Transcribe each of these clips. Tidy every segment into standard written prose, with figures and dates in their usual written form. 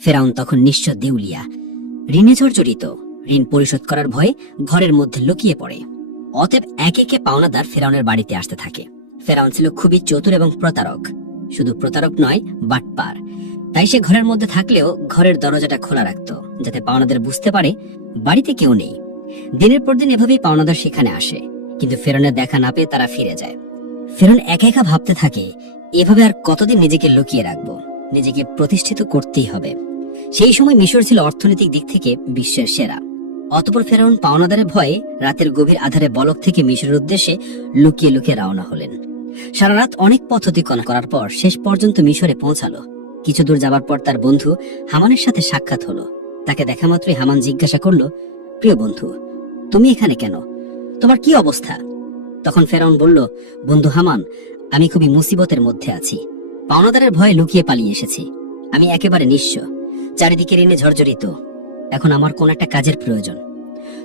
ফেরাউন তখন নিঃস্ব দেউলিয়া, ঋণে জর্জরিত। ঋণ পরিশোধ করার ভয়ে ঘরের মধ্যে লুকিয়ে পড়ে। অতএব একে একে পাওনাদার ফেরাউনের বাড়িতে আসতে থাকে। ফেরাউন ছিল খুবই চতুর এবং প্রতারক। শুধু প্রতারক নয়, বাটপার। তাই সে ঘরের মধ্যে থাকলেও ঘরের দরজাটা খোলা রাখত, যাতে পাওনাদার বুঝতে পারে বাড়িতে কেউ নেই। দিনের পর দিন এভাবেই পাওনাদার সেখানে আসে, কিন্তু ফেরাউনের দেখা না পেয়ে তারা ফিরে যায়। ফেরাউন একা একা ভাবতে থাকে, এভাবে আর কতদিন নিজেকে লুকিয়ে রাখবো, নিজেকে প্রতিষ্ঠিত করতেই হবে। সেই সময় মিশর ছিল অর্থনৈতিক দিক থেকে বিশ্বের সেরা। অতঃপর ফেরাউন পাওনাদারের ভয়ে রাতের গভীর আধারে বলক থেকে মিশরের উদ্দেশ্যে লুকিয়ে লুকিয়ে রওনা হলেন। সারা রাত অনেক পথ অতিক্রম করার পর শেষ পর্যন্ত মিশরে পৌঁছালো। কিছু দূর যাবার পর তার বন্ধু হামানের সাথে সাক্ষাৎ হলো। তাকে দেখা মাত্রই হামান জিজ্ঞাসা করলো, প্রিয় বন্ধু, তুমি এখানে কেন? তোমার কি অবস্থা? তখন ফেরাউন বলল, বন্ধু হামান, আমি খুবই মুসিবতের মধ্যে আছি। পাওনাদারের ভয়ে লুকিয়ে পালিয়ে এসেছি। আমি একেবারে নিঃস্ব, চারিদিকে ঋণে ঝরঝরিত। এখন আমার কোন একটা কাজের প্রয়োজন।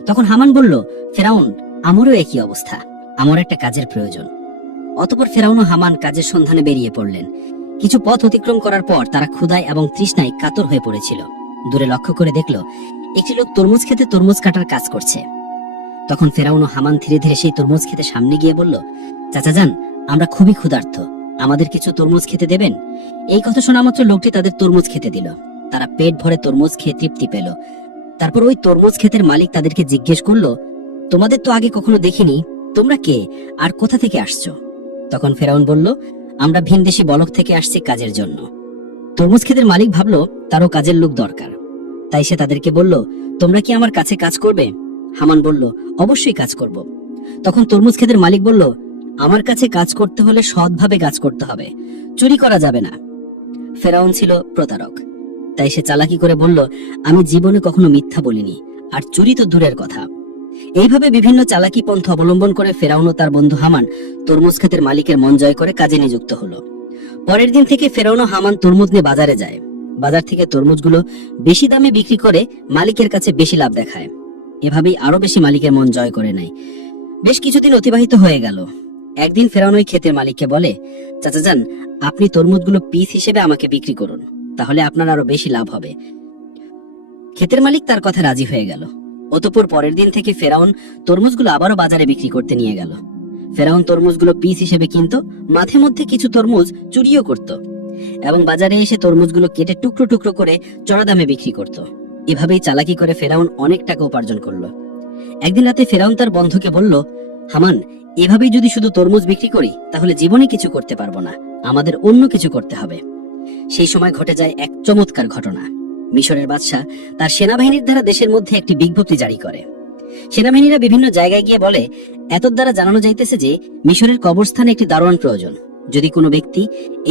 তখন হামান বলল, ফেরাউন, আমারও একই অবস্থা, আমার একটা কাজের প্রয়োজন। অতঃপর ফেরাউন ও হামান কাজের সন্ধানে বেরিয়ে পড়লেন। কিছু পথ অতিক্রম করার পর তারা ক্ষুধায় এবং তৃষ্ণায় কাতর হয়ে পড়েছিল। দূরে লক্ষ্য করে দেখল একটি লোক তরমুজ খেতে তরমুজ কাটার কাজ করছে। তখন ফেরাউন ও হামান ধীরে ধীরে সেই তরমুজ খেতে সামনে গিয়ে বলল, চাচা যান, আমরা খুবই ক্ষুধার্ত, আমাদের কিছু তরমুজ খেতে দেবেন? এই কথা শোনা মাত্র লোকটি তাদের তরমুজ খেতে দিল। তারা পেট ভরে তরমুজ খেয়ে তৃপ্তি পেল। তারপর ওই তরমুজ ক্ষেতের মালিক তাদেরকে জিজ্ঞেস করলো, তোমাদের তো আগে কখনো দেখিনি, তোমরা কে আর কোথা থেকে আসছো? তখন ফেরাউন বলল, আমরা ভিনদেশী বলক থেকে আসছি কাজের জন্য। তরমুজ ক্ষেতের মালিক ভাবলো তারও কাজের লোক দরকার, তাই সে তাদেরকে বলল, তোমরা কি আমার কাছে কাজ করবে? হামান বলল, অবশ্যই কাজ করব। তখন তরমুজ ক্ষেতের মালিক বলল, আমার কাছে কাজ করতে হলে সৎভাবে কাজ করতে হবে, চুরি করা যাবে না। ফেরাউন ছিল প্রতারক, তাই সে চালাকি করে বলল, আমি জীবনে কখনো মিথ্যা বলিনি, আর চুরি তো দূরের কথা। এইভাবে বিভিন্ন চালাকি পন্থা অবলম্বন করে ফেরাউন ও তার বন্ধু হামান তরমুজ ক্ষেতের মালিকের মন জয় করে কাজে নিযুক্ত হলো। পরের দিন থেকে ফেরাউন ও হামান তরমুজ নিয়ে বাজারে যায়। বাজার থেকে তরমুজগুলো বেশি দামে বিক্রি করে মালিকের কাছে বেশি লাভ দেখায়। এভাবেই আরো বেশি মালিকের মন জয় করে নেয়। বেশ কিছুদিন অতিবাহিত হয়ে গেল। একদিন ফেরাউন ওই ক্ষেতের মালিককে বলে, চাচা যান, আপনি তরমুজগুলো পিস হিসেবে আমাকে বিক্রি করুন, তাহলে আপনার আরো বেশি লাভ হবে। ক্ষেতের মালিক তার কথা রাজি হয়ে গেল। অতঃপর পরের দিন থেকে ফেরাউন তরমুজগুলো আবারও বাজারে বিক্রি করতে নিয়ে গেল। ফেরাউন তরমুজগুলো পিস হিসেবে কিনত, মাঝে মধ্যে কিছু তরমুজ চুরিও করত এবং বাজারে এসে তরমুজগুলো কেটে টুকরো টুকরো করে চড়া দামে বিক্রি করত। এভাবেই চালাকি করে ফেরাউন অনেক টাকা উপার্জন করলো। একদিন রাতে ফেরাউন তার বন্ধুকে বলল, হামান, এভাবেই যদি শুধু তরমুজ বিক্রি করি তাহলে জীবনে কিছু করতে পারবো না, আমাদের অন্য কিছু করতে হবে। সেই সময় ঘটে যায় এক চমৎকার ঘটনা। মিশরের বাদশাহ তার সেনাবাহিনীর দ্বারা দেশের মধ্যে একটি বিজ্ঞপ্তি জারি করে। সেনাবাহিনীরা বিভিন্ন জায়গায় গিয়ে বলে, এতদ দ্বারা জানানো যাইতেছে যে মিশরের কবরস্থানে একটি দারোয়ান প্রয়োজন। যদি কোনো ব্যক্তি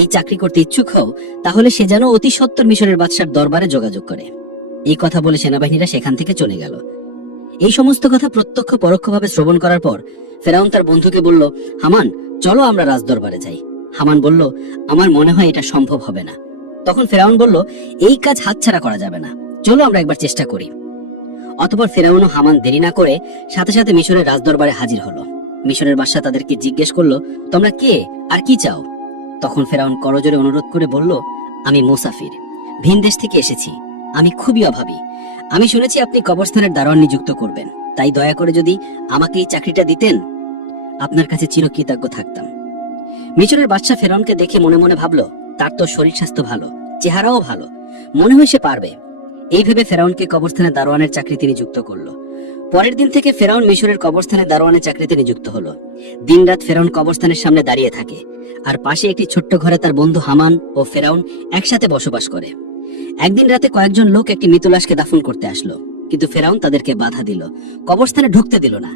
এই চাকরি করতে ইচ্ছুক হও, তাহলে সে যেন অতি সত্বর মিশরের বাদশার দরবারে যোগাযোগ করে। এই কথা বলে সেনাবাহিনীরা সেখান থেকে চলে গেল। এই সমস্ত কথা প্রত্যক্ষ পরোক্ষভাবে শ্রবণ করার পর ফেরাউন তার বন্ধুকে বলল, হামান, চলো আমরা রাজদরবারে যাই। হামান বলল, আমার মনে হয় এটা সম্ভব হবে না। তখন ফেরাউন বলল, এই কাজ হাতছাড়া করা যাবে না, চলো আমরা একবার চেষ্টা করি। অতঃপর ফেরাউন ও হামান দেরি না করে সাথে সাথে মিশরের রাজদরবারে হাজির হলো। মিশরের বাদশা তাদেরকে জিজ্ঞেস করলো, তোমরা কে আর কি চাও? তখন ফেরাউন করজোরে অনুরোধ করে বলল, আমি মুসাফির, ভিন দেশ থেকে এসেছি, আমি খুবই অভাবী। আমি শুনেছি আপনি কবরস্থানের দারোয়ান নিযুক্ত করবেন, তাই দয়া করে যদি আমাকে এই চাকরিটা দিতেন, আপনার কাছে চিরকৃতজ্ঞ থাকতাম। মিশরের বাদশা ফেরাউনকে দেখে মনে মনে ভাবলো, তার তো শরীর স্বাস্থ্য ভালো, চেহারাও ভালো, মনে হয় সে পারবে। এই ভেবে ফেরাউনকে কবরস্থানে দারোয়ানের চাকরিতে নিযুক্ত করলো। পরের দিন থেকে ফেরাউন মিশরের কবরস্থানে দারোয়ানের চাকরিতে নিযুক্ত হলো। দিনরাত ফেরাউন কবরস্থানের সামনে দাঁড়িয়ে থাকে, আর পাশে একটি ছোট্ট ঘরে তার বন্ধু হামান ও ফেরাউন একসাথে বসবাস করে। একদিন রাতে কয়েকজন লোক একটি মৃত লাশকে দাফন করতে আসলো, কিন্তু ফেরাউন তাদেরকে বাধা দিল, কবরস্থানে ঢুকতে দিল না।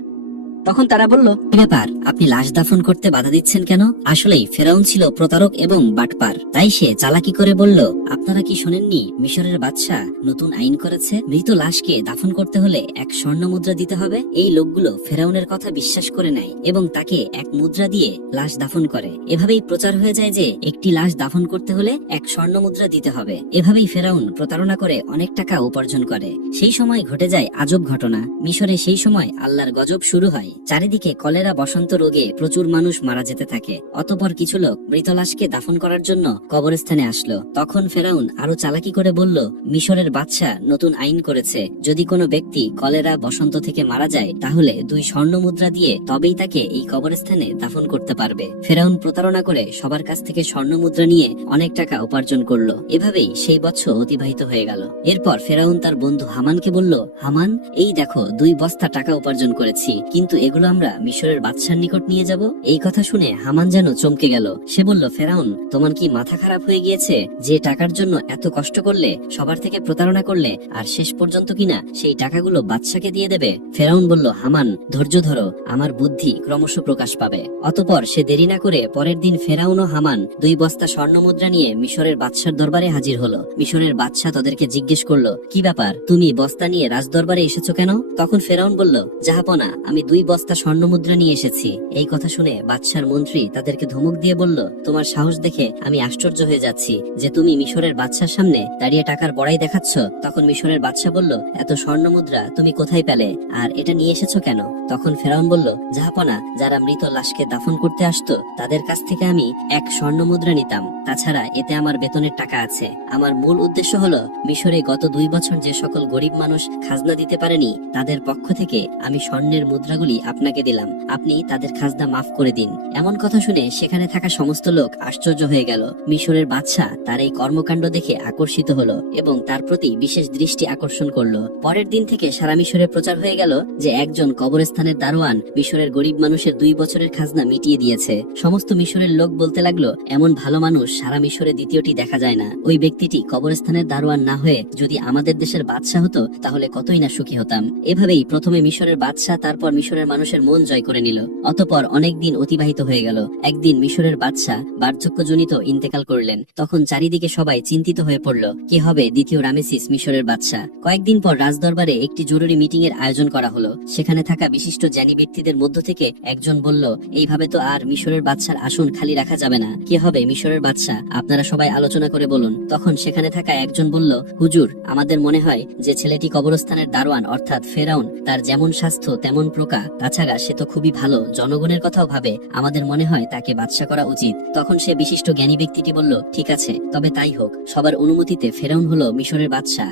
তখন তারা বলল, কি ব্যাপার, আপনি লাশ দাফন করতে বাধা দিচ্ছেন কেন? আসলেই ফেরাউন ছিল প্রতারক এবং বাটপার, তাই সে চালাকি করে বলল, আপনারা কি শোনেননি মিশরের বাদশা নতুন আইন করেছে, মৃত লাশকে দাফন করতে হলে এক স্বর্ণ মুদ্রা দিতে হবে। এই লোকগুলো ফেরাউনের কথা বিশ্বাস করে নেয় এবং তাকে এক মুদ্রা দিয়ে লাশ দাফন করে। এভাবেই প্রচার হয়ে যায় যে একটি লাশ দাফন করতে হলে এক স্বর্ণ মুদ্রা দিতে হবে। এভাবেই ফেরাউন প্রতারণা করে অনেক টাকা উপার্জন করে। সেই সময় ঘটে যায় আজব ঘটনা। মিশরে সেই সময় আল্লাহর গজব শুরু হয়। চারিদিকে কলেরা বসন্ত রোগে প্রচুর মানুষ মারা যেতে থাকে। অতঃপর কিছু লোক মৃত লাশকে দাফন করার জন্য কবরস্থানে আসলো। তখন ফেরাউন আরো চালাকি করে বলল, মিশরের বাদশা নতুন আইন করেছে, যদি কোনো ব্যক্তি কলেরা বসন্ত থেকে মারা যায় তাহলে 2 স্বর্ণ মুদ্রা দিয়ে তবেই তাকে এই কবরস্থানে দাফন করতে পারবে। ফেরাউন প্রতারণা করে সবার কাছ থেকে স্বর্ণ মুদ্রা নিয়ে অনেক টাকা উপার্জন করলো। এভাবেই সেই বছর অতিবাহিত হয়ে গেল। এরপর ফেরাউন তার বন্ধু হামানকে বলল, হামান, এই দেখো 2 বস্তা টাকা উপার্জন করেছি, কিন্তু এগুলো আমরা মিশরের বাদশার নিকট নিয়ে যাব। এই কথা শুনে হামান যেন চমকে গেল। সে বলল, ফেরাউন, তোমার কি মাথা খারাপ হয়ে গিয়েছে? যে টাকার জন্য এত কষ্ট করলে, সবার থেকে প্রতারণা করলে, আর শেষ পর্যন্ত কিনা সেই টাকাগুলো বাদশাকে দিয়ে দেবে? ফেরাউন বলল, হামান, ধৈর্য ধরো, আমার বুদ্ধি ক্রমশ প্রকাশ পাবে। অতঃপর সে দেরি না করে পরের দিন ফেরাউন ও হামান 2 বস্তা স্বর্ণ মুদ্রা নিয়ে মিশরের বাদশার দরবারে হাজির হলো। মিশরের বাদশা তাদেরকে জিজ্ঞেস করলো, কি ব্যাপার, তুমি বস্তা নিয়ে রাজদরবারে এসেছো কেন? তখন ফেরাউন বলল, জাহাপনা, আমি 2 বস্তা স্বর্ণ মুদ্রা নিয়ে এসেছি। এই কথা শুনে বাদশার মন্ত্রী তাদেরকে ধমক দিয়ে বলল, তোমার সাহস দেখে আমি আশ্চর্য হয়ে যাচ্ছি যে তুমি মিশরের বাদশার সামনে দাঁড়িয়ে টাকার বড়াই দেখাচ্ছ। তখন মিশরের বাদশা বলল, এত স্বর্ণ মুদ্রা তুমি কোথায় পেলে, আর এটা নিয়ে এসেছো কেন? তখন ফেরাউন বলল, জাহাপনা, যারা মৃত লাশকে দাফন করতে আসতো তাদের কাছ থেকে আমি 1 স্বর্ণ মুদ্রা নিতাম। তাছাড়া এতে আমার বেতনের টাকা আছে। আমার মূল উদ্দেশ্য হলো মিশরে গত 2 বছর যে সকল গরিব মানুষ খাজনা দিতে পারেনি তাদের পক্ষ থেকে আমি স্বর্ণের মুদ্রাগুলি আপনাকে দিলাম, আপনি তাদের খাজনা মাফ করে দিন। এমন কথা শুনে সেখানে থাকা সমস্ত লোক আশ্চর্য হয়ে গেল। মিশরের বাদশা তার এই কর্মকাণ্ড দেখে আকর্ষিত হলো এবং তার প্রতি বিশেষ দৃষ্টি আকর্ষণ করলো। পরের দিন থেকে সারা মিশরে প্রচার হয়ে গেল যে একজন কবরস্থানের দারোয়ান মিশরের গরিব মানুষের 2 বছরের খাজনা মিটিয়ে দিয়েছে। সমস্ত মিশরের লোক বলতে লাগলো, এমন ভালো মানুষ সারা মিশরে দ্বিতীয়টি দেখা যায় না। ওই ব্যক্তিটি কবরস্থানের দারোয়ান না হয়ে যদি আমাদের দেশের বাদশা হতো তাহলে কতই না সুখী হতাম। এভাবেই প্রথমে মিশরের বাদশা, তারপর মিশরের মানুষের মন জয় করে নিল। অতঃপর অনেক দিন অতিবাহিত হয়ে গেল। একদিন মিশরের বাদশা বার্ধক্যজনিত ইন্তেকাল করলেন। তখন চারিদিকে সবাই চিন্তিত হয়ে পড়ল, কি হবে দ্বিতীয় রামেসিস মিশরের বাদশা। কয়েকদিন পর রাজদরবারে একটি জরুরি মিটিং এর আয়োজন করা হলো। সেখানে থাকা বিশিষ্ট জ্ঞানী ব্যক্তিদের মধ্য থেকে একজন বলল, এইভাবে তো আর মিশরের বাদশার আসন খালি রাখা যাবে না। কি হবে মিশরের বাদশা, আপনারা সবাই আলোচনা করে বলুন। তখন সেখানে থাকা একজন বলল, হুজুর, আমাদের মনে হয় যে ছেলেটি কবরস্থানের দারোয়ান অর্থাৎ ফেরাউন, তার যেমন স্বাস্থ্য তেমন প্রকা, তাছাড়া সে তো খুবই ভালো, জনগণের কথাও ভাবে, আমাদের মনে হয় তাকে বাদশা করা উচিত। তখন সে বিশিষ্ট জ্ঞানী ব্যক্তিটি বলল, ঠিক আছে, তবে তাই হোক। সবার অনুমতিতে ফেরাউন হলো মিশরের বাদশা।